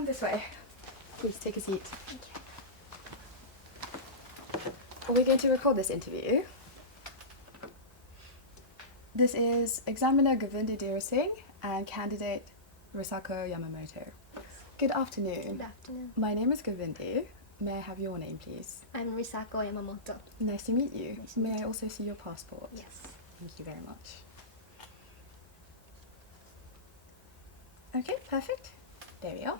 come this way. Please take a seat. We're going to record this interview. This is examiner Govinda Singh and candidate Risako Yamamoto. Good afternoon. Good afternoon. My name is Govinda. May I have your name, please? I'm Risako Yamamoto. Nice to meet you. Nice to meet May I also see your passport? Yes. Thank you very much. Okay, perfect. There we are.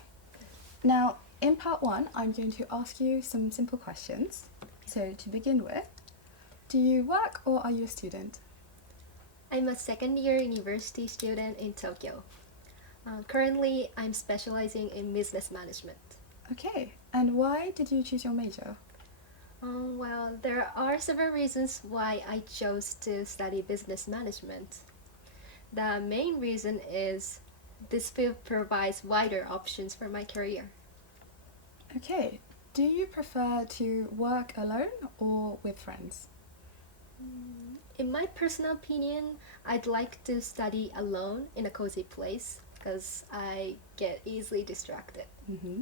Now, in part one, I'm going to ask you some simple questions. So, to begin with, do you work or are you a student? I'm a second-year university student in Tokyo. Currently, I'm specializing in business management. Okay, and why did you choose your major? Well, there are several reasons why I chose to study business management. The main reason is this field provides wider options for my career. Okay, do you prefer to work alone or with friends? In my personal opinion, I'd like to study alone in a cozy place because I get easily distracted. Mm-hmm.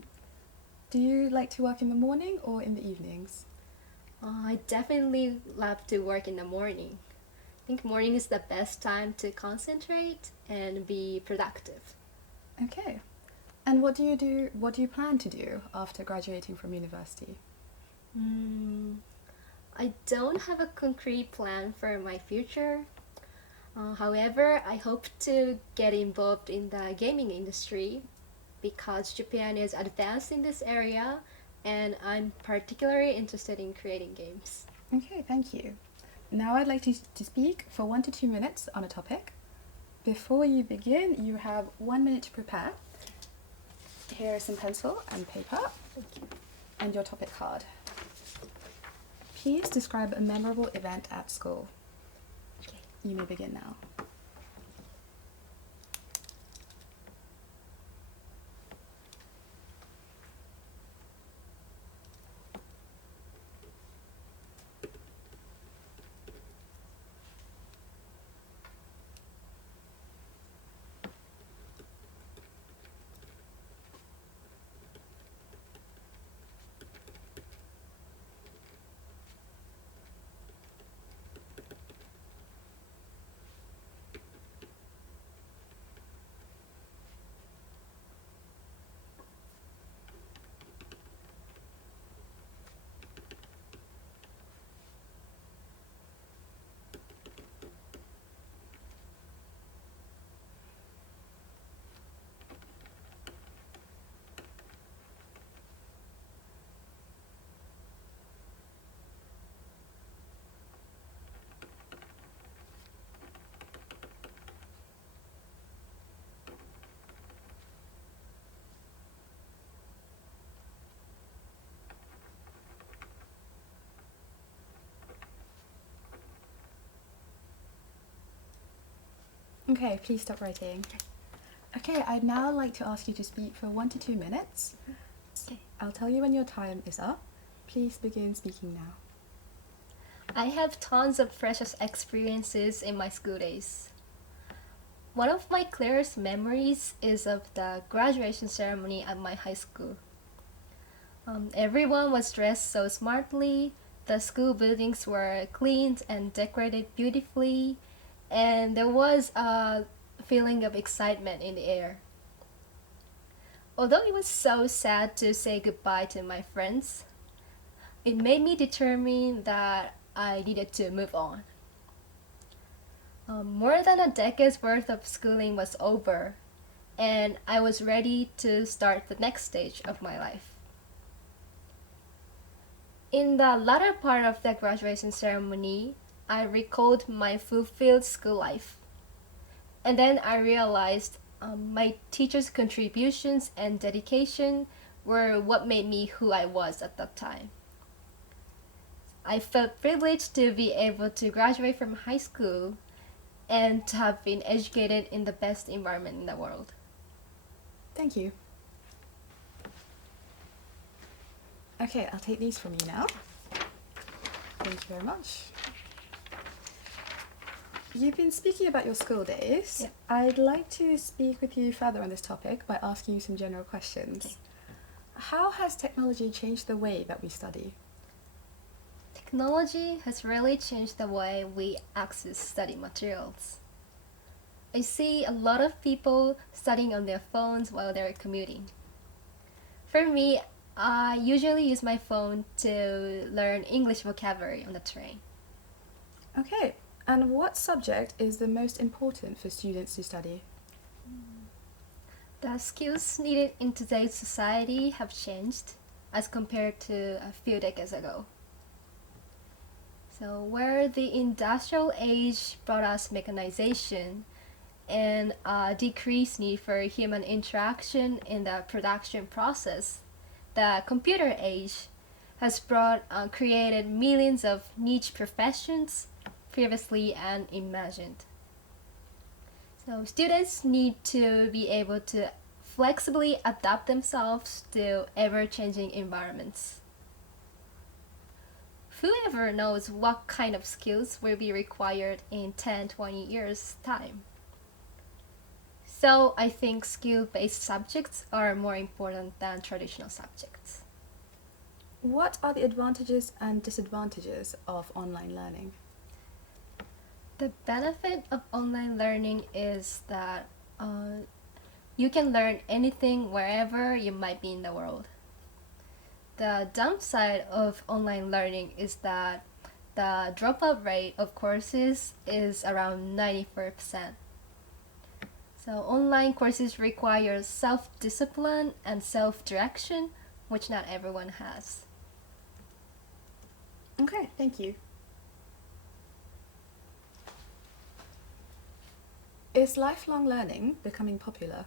Do you like to work in the morning or in the evenings? I definitely love to work in the morning. I think morning is the best time to concentrate and be productive. Okay. And what do you plan to do after graduating from university? I don't have a concrete plan for my future. However, I hope to get involved in the gaming industry because Japan is advanced in this area and I'm particularly interested in creating games. Okay, thank you. Now I'd like to speak for 1 to 2 minutes on a topic. Before you begin, you have 1 minute to prepare. Here is some pencil and paper. Thank you. And your topic card. Please describe a memorable event at school. Okay. You may begin now. Okay, please stop writing. Okay, I'd now like to ask you to speak for 1 to 2 minutes. Okay. I'll tell you when your time is up. Please begin speaking now. I have tons of precious experiences in my school days. One of my clearest memories is of the graduation ceremony at my high school. Everyone was dressed so smartly, the school buildings were cleaned and decorated beautifully, and there was a feeling of excitement in the air. Although it was so sad to say goodbye to my friends, it made me determine that I needed to move on. More than a decade's worth of schooling was over, and I was ready to start the next stage of my life. In the latter part of the graduation ceremony, I recalled my fulfilled school life. And then I realized my teachers' contributions and dedication were what made me who I was at that time. I felt privileged to be able to graduate from high school and to have been educated in the best environment in the world. Thank you. Okay, I'll take these from you now. Thank you very much. You've been speaking about your school days. Yeah. I'd like to speak with you further on this topic by asking you some general questions. Okay. how has technology changed the way that we study? Technology has really changed the way we access study materials. I see a lot of people studying on their phones while they're commuting. For me, I usually use my phone to learn English vocabulary on the train. Okay, and what subject is the most important for students to study? The skills needed in today's society have changed as compared to a few decades ago. So where the industrial age brought us mechanization and a decreased need for human interaction in the production process, the computer age has created millions of niche professions previously unimagined. So students need to be able to flexibly adapt themselves to ever-changing environments. Whoever knows what kind of skills will be required in 10-20 years' time. So I think skill-based subjects are more important than traditional subjects. What are the advantages and disadvantages of online learning? The benefit of online learning is that you can learn anything wherever you might be in the world. The downside of online learning is that the dropout rate of courses is around 94%. So online courses require self-discipline and self-direction, which not everyone has. Okay, thank you. Is lifelong learning becoming popular?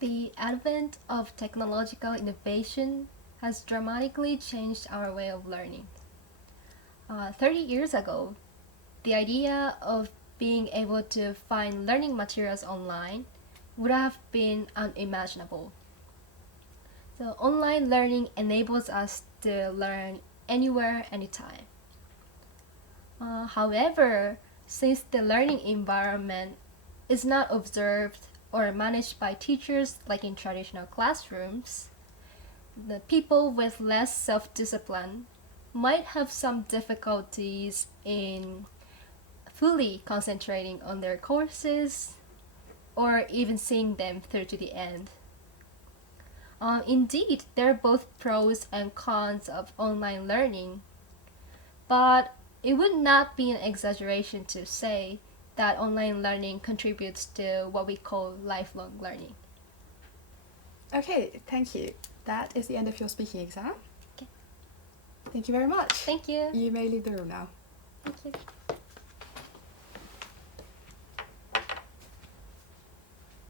The advent of technological innovation has dramatically changed our way of learning. 30 years ago, the idea of being able to find learning materials online would have been unimaginable. So online learning enables us to learn anywhere, anytime. However, since the learning environment is not observed or managed by teachers like in traditional classrooms, the people with less self-discipline might have some difficulties in fully concentrating on their courses or even seeing them through to the end. Indeed, there are both pros and cons of online learning, but it would not be an exaggeration to say that online learning contributes to what we call lifelong learning. Okay, thank you. That is the end of your speaking exam. Okay. Thank you very much. Thank you. You may leave the room now. Thank you.